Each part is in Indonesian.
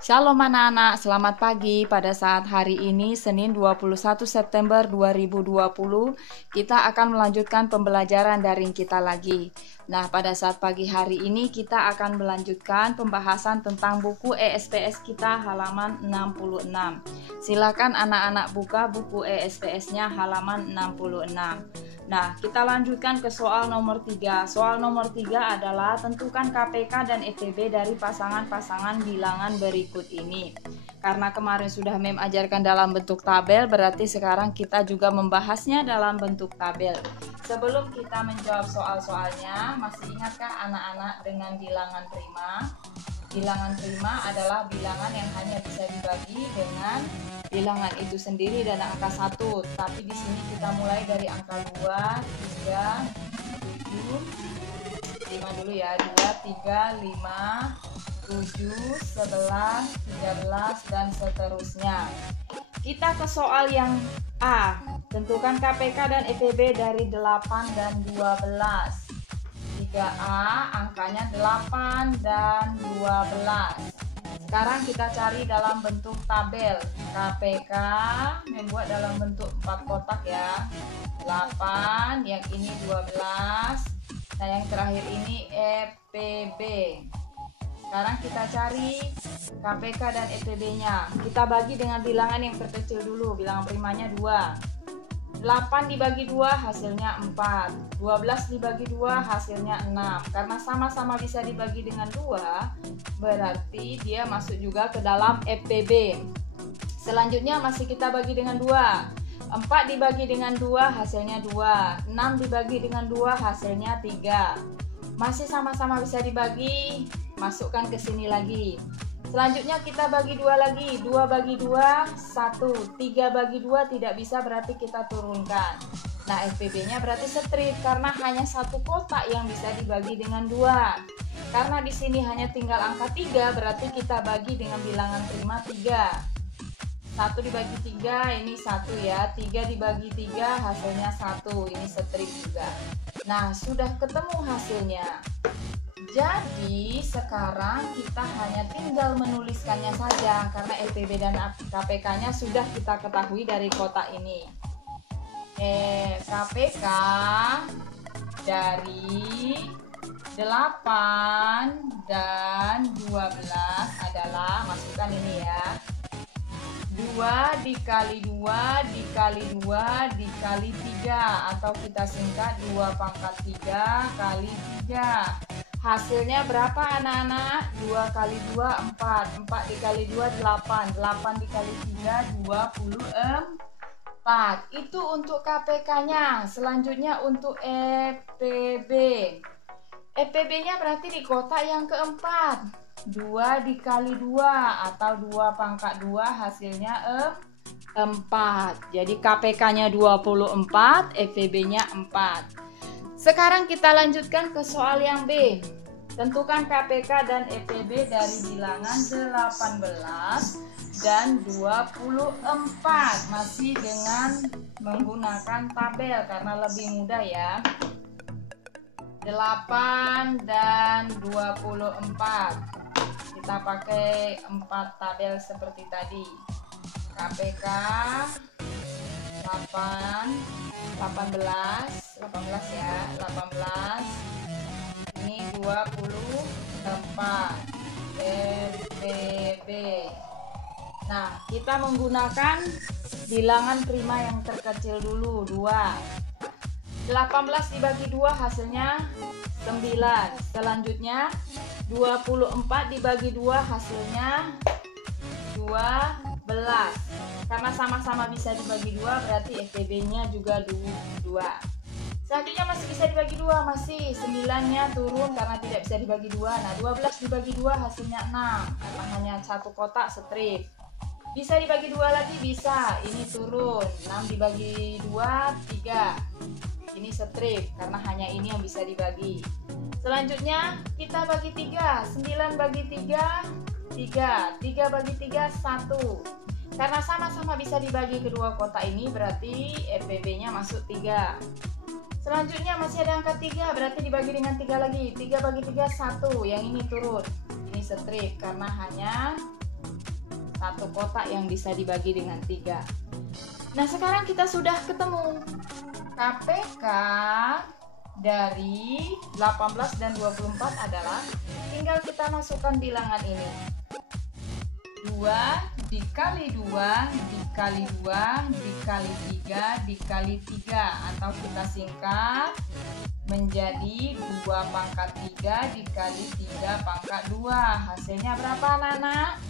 Shalom anak-anak, selamat pagi. Pada saat hari ini, Senin 21 September 2020, kita akan melanjutkan pembelajaran daring kita lagi. Nah, pada saat pagi hari ini, kita akan melanjutkan pembahasan tentang buku ESPS kita halaman 66. Silakan anak-anak buka buku ESPS-nya halaman 66. Nah, kita lanjutkan ke soal nomor 3. Soal nomor 3 adalah tentukan KPK dan EPB dari pasangan-pasangan bilangan berikut ini. Karena kemarin sudah Mem ajarkan dalam bentuk tabel, berarti sekarang kita juga membahasnya dalam bentuk tabel. Sebelum kita menjawab soal-soalnya, masih ingatkah anak-anak dengan bilangan prima? Bilangan prima adalah bilangan yang hanya bisa dibagi dengan bilangan itu sendiri dan angka 1. Tapi di sini kita mulai dari angka 2, 3, 7, 5 dulu ya. 2, 3, 5, 7, 11, 13 dan seterusnya. Kita ke soal yang A. Tentukan KPK dan EPB dari 8 dan 12. 3A angkanya 8 dan 12. Sekarang kita cari dalam bentuk tabel. KPK membuat dalam bentuk 4 kotak ya. 8, yang ini 12. Nah, yang terakhir ini EPB. Sekarang kita cari KPK dan EPB-nya. Kita bagi dengan bilangan yang terkecil dulu. Bilangan primanya 2. 8 dibagi 2 hasilnya 4. 12 dibagi 2 hasilnya 6. Karena sama-sama bisa dibagi dengan 2, berarti dia masuk juga ke dalam EPB. Selanjutnya masih kita bagi dengan 2. 4 dibagi dengan 2 hasilnya 2. 6 dibagi dengan 2 hasilnya 3. Masih sama-sama bisa dibagi, masukkan ke sini lagi. Selanjutnya kita bagi 2 lagi. 2 bagi 2, 1. 3 bagi 2 tidak bisa, berarti kita turunkan. Nah, FPB-nya berarti strip karena hanya satu kotak yang bisa dibagi dengan 2. Karena di sini hanya tinggal angka 3, berarti kita bagi dengan bilangan prima 3. 1 dibagi 3, ini 1 ya. 3 dibagi 3, hasilnya 1. Ini strip juga. Nah, sudah ketemu hasilnya. Jadi sekarang kita hanya tinggal menuliskannya saja karena EPB dan KPK-nya sudah kita ketahui dari kotak ini. KPK dari 8 dan 12 adalah, masukkan ini ya, 2 dikali 2 dikali 2 dikali 3, atau kita singkat 2 pangkat 3 kali 3. Hasilnya berapa anak-anak? 2 kali 2, 4. 4 dikali 2, 8. 8 dikali 3, 24. Itu untuk KPK-nya. Selanjutnya untuk EPB. EPB-nya berarti di kotak yang keempat. 2 dikali 2, atau 2 pangkat 2, hasilnya 4. Jadi KPK-nya 24, EPB-nya 4. Sekarang kita lanjutkan ke soal yang B. Tentukan KPK dan EPB dari bilangan 18 dan 24. Masih dengan menggunakan tabel karena lebih mudah ya. 8 dan 24. Kita pakai 4 tabel seperti tadi. KPK 18 ya, 18. Ini 24. EPB. Nah, kita menggunakan bilangan prima yang terkecil dulu, 2. 18 dibagi 2 hasilnya 9. Selanjutnya 24 dibagi 2 hasilnya 12. Karena sama-sama bisa dibagi 2, berarti FPB-nya juga 2. Selanjutnya masih bisa dibagi 2, masih 9-nya turun karena tidak bisa dibagi 2. Nah, 12 dibagi 2 hasilnya 6, karena hanya satu kotak strip. Bisa dibagi 2 lagi, bisa. Ini turun. 6 dibagi 2, 3. Ini strip karena hanya ini yang bisa dibagi. Selanjutnya kita bagi 3. 9 bagi 3, 3. 3 bagi 3, 1. Karena sama-sama bisa dibagi kedua kotak ini, berarti EPB-nya masuk 3. Selanjutnya masih ada angka 3, berarti dibagi dengan 3 lagi. 3 bagi 3, 1. Yang ini turun. Ini strip karena hanya Satu kotak yang bisa dibagi dengan 3. Nah, sekarang kita sudah ketemu KPK dari 18 dan 24 adalah, tinggal kita masukkan bilangan ini. 2 dikali 2 dikali 2 dikali 3 dikali 3, atau kita singkat menjadi 2 pangkat 3 dikali 3 pangkat 2. Hasilnya berapa anak-anak?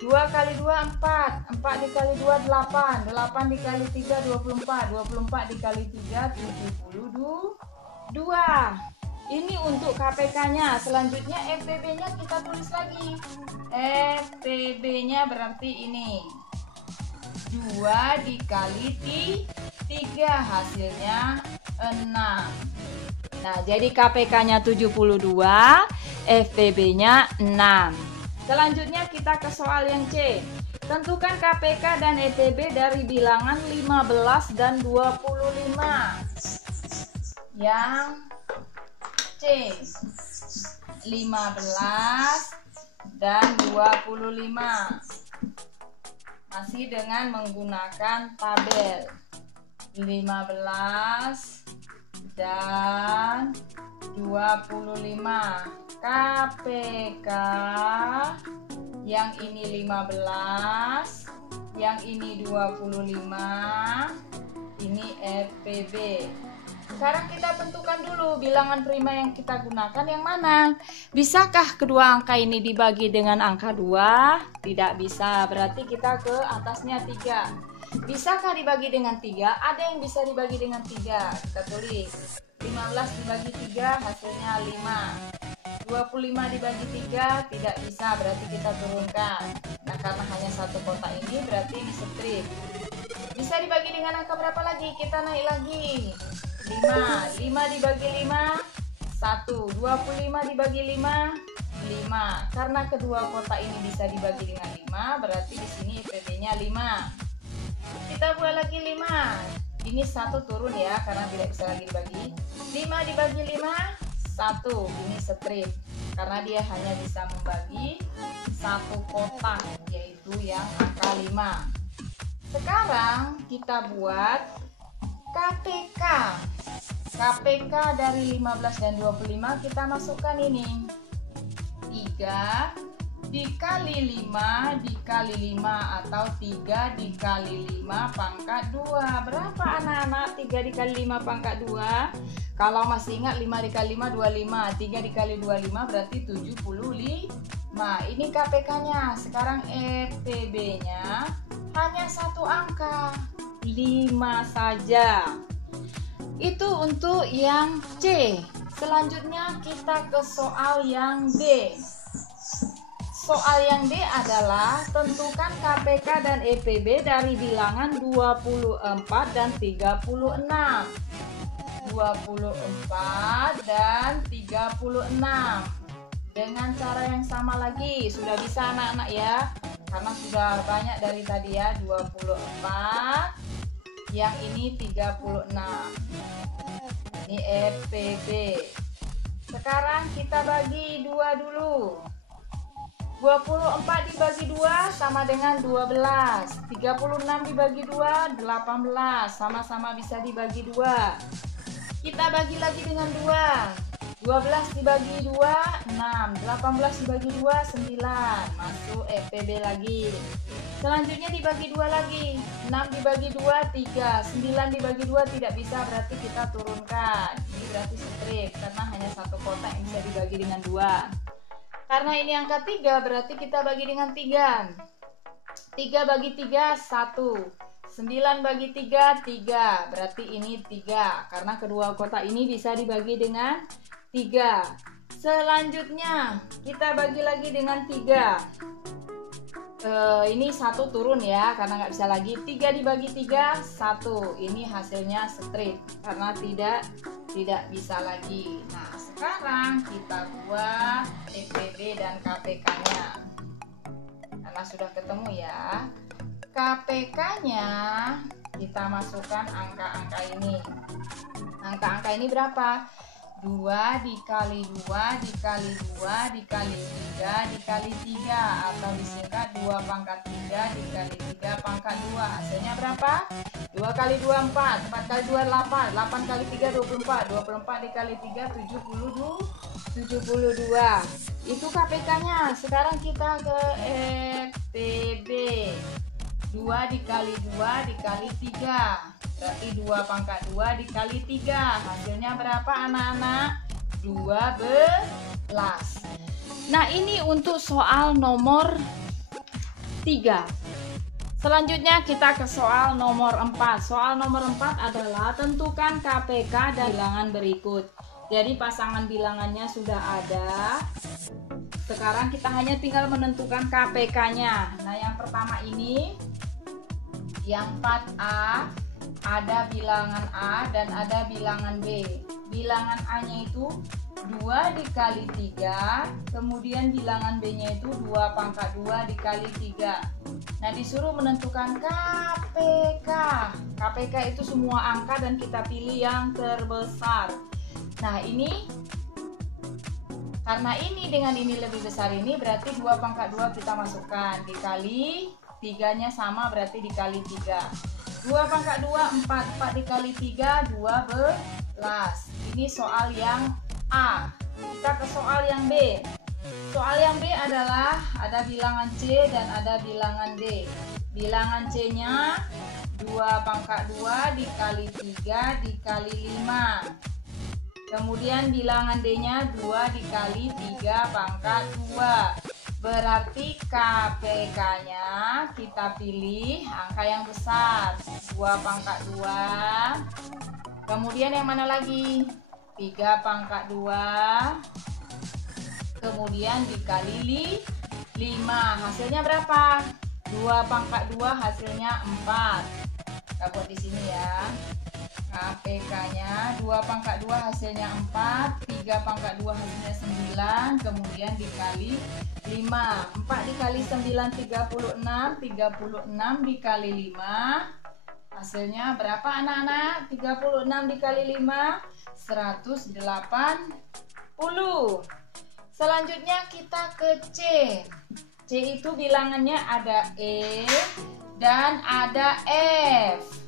2 kali 2 4, 4 dikali 2 8, 8 dikali 3 24, 24 dikali 3 72. Ini untuk KPK-nya. Selanjutnya FPB-nya kita tulis lagi. FPB-nya berarti ini 2 dikali 3, hasilnya 6. Nah, jadi KPK-nya 72, FPB-nya 6. Selanjutnya kita ke soal yang C. Tentukan KPK dan FPB dari bilangan 15 dan 25. Yang C, 15 dan 25. Masih dengan menggunakan tabel. 15 dan 25. KPK yang ini 15, yang ini 25, ini FPB. Sekarang kita tentukan dulu bilangan prima yang kita gunakan yang mana. Bisakah kedua angka ini dibagi dengan angka 2? Tidak bisa, berarti kita ke atasnya 3. Bisakah dibagi dengan 3? Ada yang bisa dibagi dengan 3. Kita tulis 15 dibagi 3 hasilnya 5. 25 dibagi 3 tidak bisa, berarti kita turunkan. Nah, karena hanya satu kotak ini berarti di strip. Bisa dibagi dengan angka berapa lagi? Kita naik lagi. 5 dibagi 5 1, 25 dibagi 5 5. Karena kedua kotak ini bisa dibagi dengan 5, berarti di sini FPB-nya 5. Kita buat lagi 5. Ini 1 turun ya, karena tidak bisa lagi dibagi. 5 dibagi 5 1, ini strip karena dia hanya bisa membagi satu kotak, yaitu yang angka 5. Sekarang kita buat KPK. KPK dari 15 dan 25 kita masukkan ini. 3 dikali 5 dikali 5, atau 3 dikali 5 pangkat 2. Berapa anak-anak 3 dikali 5 pangkat 2? Kalau masih ingat 5 dikali 5 25, 3 dikali 25 berarti 75. Ini KPK-nya. Sekarang FPB-nya hanya satu angka, 5 saja. Itu untuk yang C. Selanjutnya kita ke soal yang D. Soal yang D adalah tentukan KPK dan FPB dari bilangan 24 dan 36. 24 dan 36. Dengan cara yang sama lagi. Sudah bisa anak-anak ya, karena sudah banyak dari tadi ya. 24, yang ini 36. Ini FPB. Sekarang kita bagi 2 dulu. 24 dibagi 2 sama dengan 12. 36 dibagi 2 18, sama-sama bisa dibagi 2. Kita bagi lagi dengan 2. 12 dibagi 2 6, 18 dibagi 2 9. Masuk FPB lagi. Selanjutnya dibagi 2 lagi. 6 dibagi 2 3, 9 dibagi 2 tidak bisa, berarti kita turunkan. Ini berarti strip karena hanya satu kotak yang bisa dibagi dengan 2. Karena ini angka 3, berarti kita bagi dengan 3. 3 bagi 3 1. 9 bagi 3 3, berarti ini 3 karena kedua kotak ini bisa dibagi dengan 3. Selanjutnya kita bagi lagi dengan 3. Ini 1 turun ya, karena nggak bisa lagi. 3 dibagi 3 1, ini hasilnya strip karena tidak bisa lagi. Nah, sekarang kita buat FPB dan KPK-nya karena sudah ketemu ya. KPK-nya kita masukkan angka-angka ini. Angka-angka ini berapa? 2 dikali 2 dikali 2 dikali 3 dikali 3, atau disingkat 2 pangkat 3 dikali 3 pangkat 2. Hasilnya berapa? 2 kali 2 4, 4 kali 2 8, 8 kali 3 24, 24 dikali 3 72. Itu KPK-nya. Sekarang kita ke FPB. 2 dikali 2 dikali 3. Berarti 2 pangkat 2 dikali 3. Hasilnya berapa anak-anak? 12. Nah, ini untuk soal nomor 3. Selanjutnya kita ke soal nomor 4. Soal nomor 4 adalah tentukan KPK dan bilangan berikut. Jadi pasangan bilangannya sudah ada. Sekarang kita hanya tinggal menentukan KPK-nya. Nah, yang pertama ini, yang 4A, ada bilangan A dan ada bilangan B. Bilangan A-nya itu 2 dikali 3, kemudian bilangan B-nya itu 2 pangkat 2 dikali 3. Nah, disuruh menentukan KPK. KPK itu semua angka dan kita pilih yang terbesar. Nah, ini karena ini dengan ini lebih besar ini, berarti 2 pangkat 2 kita masukkan, dikali 3-nya sama berarti dikali 3. 2 pangkat 2 4, 4 dikali 3 12. Ini soal yang A. Kita ke soal yang B. Soal yang B adalah ada bilangan C dan ada bilangan D. Bilangan C-nya 2 pangkat 2 dikali 3 dikali 5. Kemudian bilangan D-nya 2 dikali 3 pangkat 2. Berarti KPK-nya kita pilih angka yang besar, 2 pangkat 2. Kemudian yang mana lagi? 3 pangkat 2. Kemudian dikali 5. Hasilnya berapa? 2 pangkat 2 hasilnya 4. Kita buat di sini ya. KPK-nya 2 pangkat 2 hasilnya 4, 3 pangkat 2 hasilnya 9, kemudian dikali 5. 4 dikali 9 36, 36 dikali 5. Hasilnya berapa anak-anak? 36 dikali 5 180. Selanjutnya kita ke C. C itu bilangannya ada E dan ada F.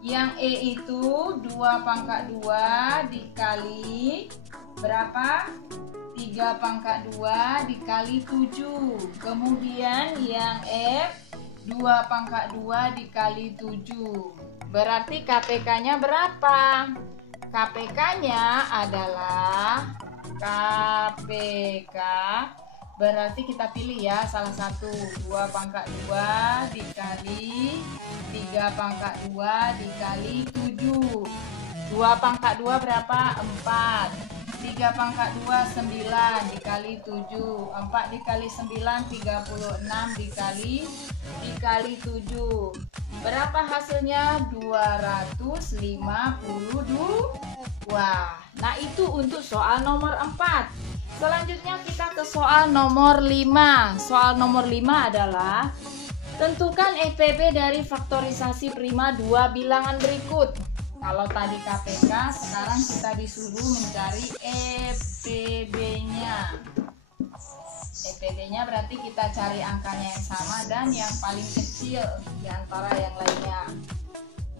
Yang E itu 2 pangkat 2 dikali berapa? 3 pangkat 2 dikali 7. Kemudian yang F 2 pangkat 2 dikali 7. Berarti KPK-nya berapa? KPK-nya adalah KPK. Berarti kita pilih ya salah satu. 2 pangkat 2 dikali 3 pangkat 2 dikali 7. 2 pangkat 2 berapa? 4. 3 pangkat 2 9 dikali 7. 4 dikali 9 36 dikali 7. Berapa hasilnya? 252. Nah, itu untuk soal nomor 4. Selanjutnya kita ke soal nomor 5. Soal nomor 5 adalah tentukan FPB dari faktorisasi prima 2 bilangan berikut. Kalau tadi KPK, sekarang kita disuruh mencari FPB-nya. FPB-nya berarti kita cari angkanya yang sama dan yang paling kecil di antara yang lainnya.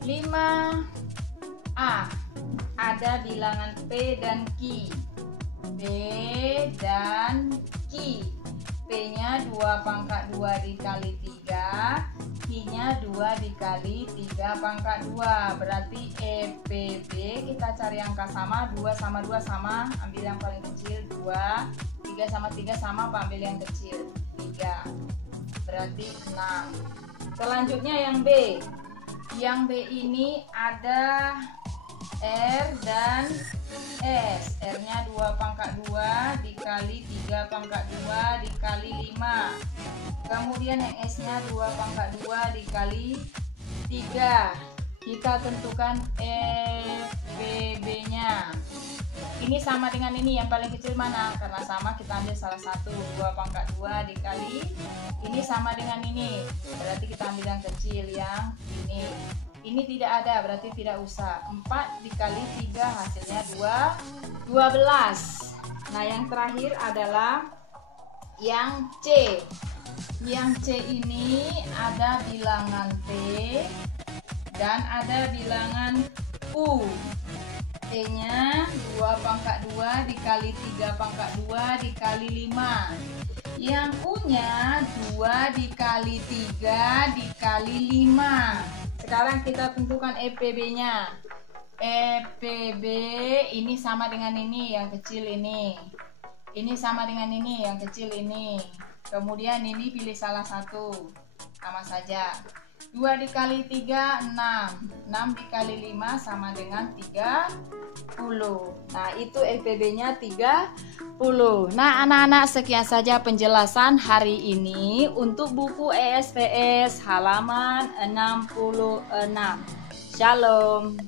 5A. Ada bilangan P dan Q. P dan Q. P-nya 2 pangkat 2 dikali 3, Q-nya 2 dikali 3 pangkat 2. Berarti FPB kita cari angka sama, 2 sama 2 sama, ambil yang paling kecil 2, 3 sama 3 sama, ambil yang kecil 3. Berarti 6. Selanjutnya yang B. Yang B ini ada R dan S. R-nya 2 pangkat 2 dikali 3 pangkat 2 dikali 5. Kemudian yang S-nya 2 pangkat 2 dikali 3. Kita tentukan FPB-nya. Ini sama dengan ini, yang paling kecil mana? Karena sama kita ambil salah satu. 2 pangkat 2 dikali, ini sama dengan ini, berarti kita ambil yang kecil, yang ini. Ini tidak ada, berarti tidak usah. 4 dikali 3 hasilnya 12. Nah, yang terakhir adalah yang C. Yang C ini ada bilangan T dan ada bilangan U. T-nya 2 pangkat 2 dikali 3 pangkat 2 dikali 5. Yang U-nya 2 dikali 3 dikali 5. Sekarang kita tentukan EPB-nya. EPB ini sama dengan ini, yang kecil ini. Ini sama dengan ini, yang kecil ini. Kemudian ini pilih salah satu. Sama saja. 2 dikali 3, 6. 6 dikali 5 sama dengan 30. Nah, itu EPB-nya 30. Nah, anak-anak, sekian saja penjelasan hari ini untuk buku ESVS halaman 66. Shalom.